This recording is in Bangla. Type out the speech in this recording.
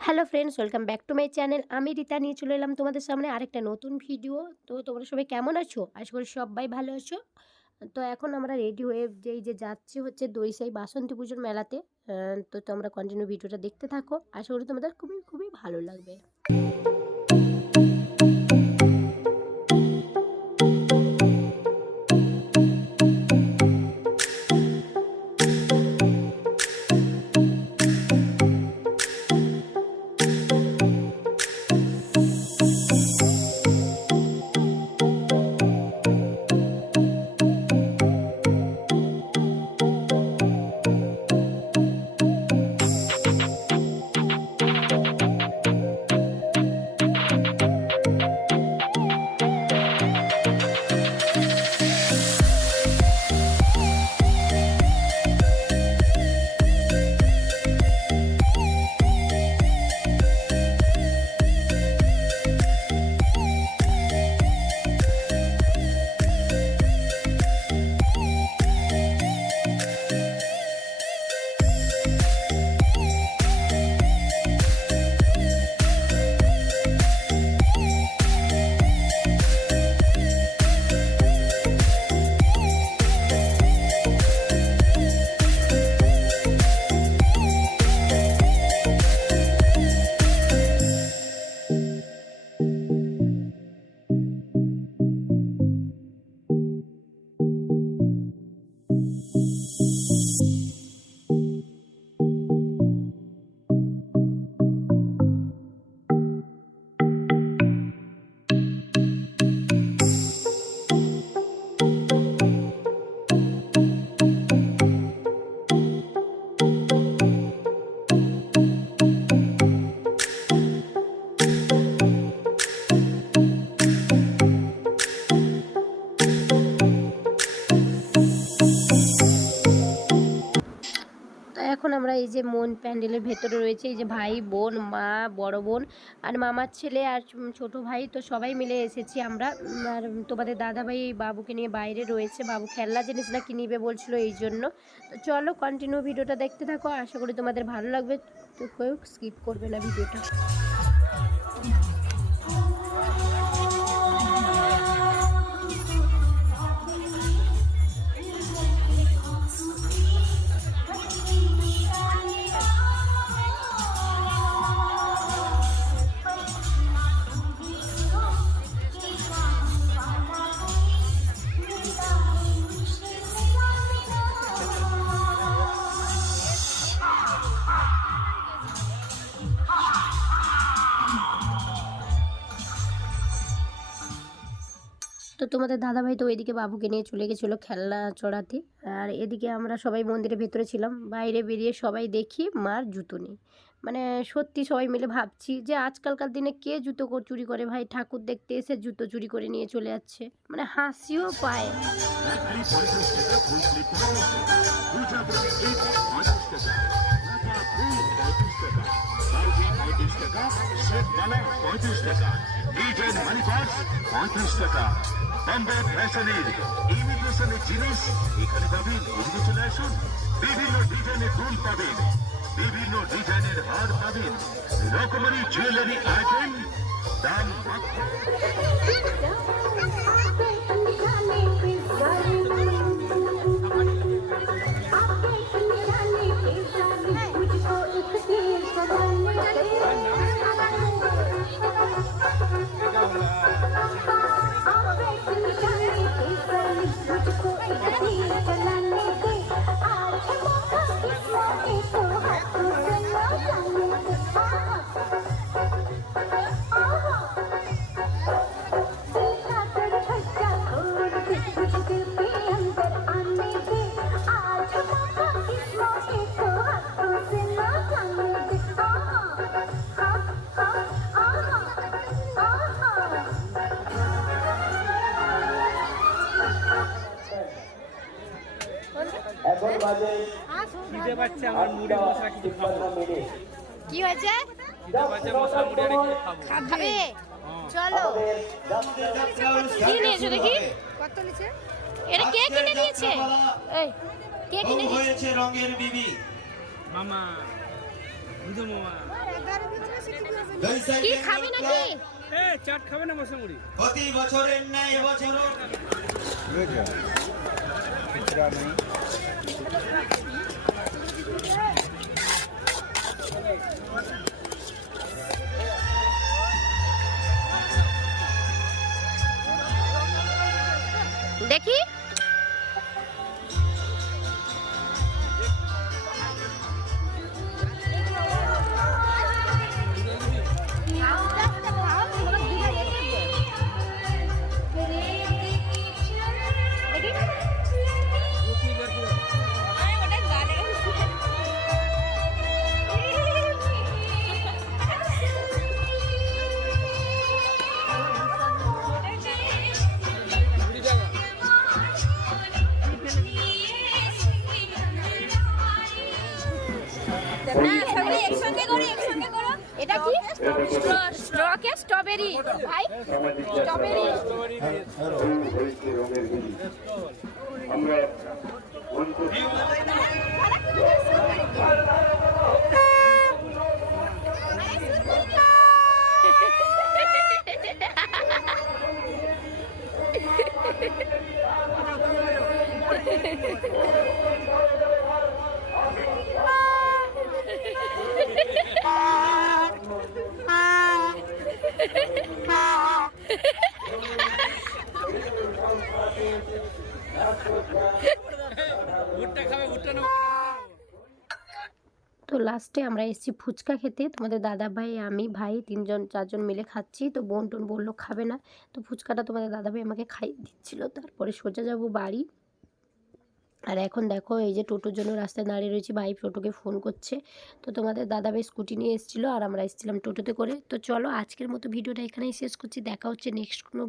Hello friends, welcome back to my channel. আমি রীতা নিয়ে চলে এলাম তোমাদের সামনে আরেকটা নতুন ভিডিও। তো তোমরা সবাই কেমন আছো? আশা করি সবাই ভালো আছো। তো এখন আমরা রেডি হয়ে যে যাচ্ছি হচ্ছে দইসাই বাসন্তী পুজোর মেলাতে। তো তোমরা কন্টিনিউ ভিডিওটা দেখতে থাকো, আশা করি তোমাদের খুবই খুবই ভালো লাগবে। তো এখন আমরা এই যে মন প্যান্ডেলের ভেতরে রয়েছে, এই যে ভাই বোন, মা, বড় বোন আর মামার ছেলে আর ছোট ভাই, তো সবাই মিলে এসেছি আমরা। আর তোমাদের দাদা ভাই বাবুকে নিয়ে বাইরে রয়েছে, বাবু খেলনা জিনিস না কি নিবে বলছিল, এই জন্য। তো চলো কন্টিনিউ ভিডিওটা দেখতে থাকো, আশা করি তোমাদের ভালো লাগবে। তো কেউ স্কিপ করবে না ভিডিওটা। তো তোমাদের দাদাভাই তো ওইদিকে বাবুকে নিয়ে চলে গেছিলো খেলনা চড়াতে, আর এদিকে আমরা সবাই মন্দিরের ভেতরে ছিলাম। বাইরে বেরিয়ে সবাই দেখি মার জুতো নেই। মানে সত্যি সবাই মিলে ভাবছি যে আজকালকার দিনে কে জুতো চুরি করে ভাই, ঠাকুর দেখতে এসে জুতো চুরি করে নিয়ে চলে যাচ্ছে, মানে হাসিও পায়। ইমিগ্রেশনের জিনিস এখানে পাবেন। এদিকে চলে আসুন, বিভিন্ন ডিজাইনের দুল পাবেন, বিভিন্ন ডিজাইনের হার পাবেন, রকমারি জুয়েলারি আইটেম, দাম মাত্র। এখন বাজে খিদে পাচ্ছে আমার মুড়ি মশলা কিছু খাবো। কি হয়েছে? খিদে পাচ্ছে মশলা মুড়ি আর কিছু খাবো। খাবে? চলো। কি নিয়েছো দেখি? কত নিয়েছে? এটা কে কিনে দিয়েছে? এই কে কিনে দিয়েছে? হয়েছে রঙের বিবি মামা, বুঝো মামা। কি খাবি নাকি? এ চাট খাবে না মশামুড়ি? প্রতি বছরের ন্যায় এবছরও দেখি এটা কি? স্ট্রকে স্ট্রবেরি ভাই, স্ট্রবেরি। আমরা ভুট্টা খাবে, ভুট্টা নেবো। তো লাস্টে আমরা এসেছি ফুচকা খেতে, তোমাদের দাদা ভাই আমি ভাই 3জন 4জন মিলে খাচ্ছি। তো বোন টোন বললো খাবে না, তো ফুচকাটা তোমাদের দাদা ভাই আমাকে খাইয়ে দিচ্ছিল। তারপরে সোজা যাব বাড়ি। আর এখন দেখো এই যে টোটোর জন্য রাস্তায় দাঁড়িয়ে রয়েছি, ভাই টোটোকে ফোন করছে। তো তোমাদের দাদা ভাই স্কুটি নিয়ে এসেছিলো আর আমরা এসেছিলাম টোটোতে করে। তো চলো আজকের মতো ভিডিওটা এখানেই শেষ করছি, দেখা হচ্ছে নেক্সট কোনো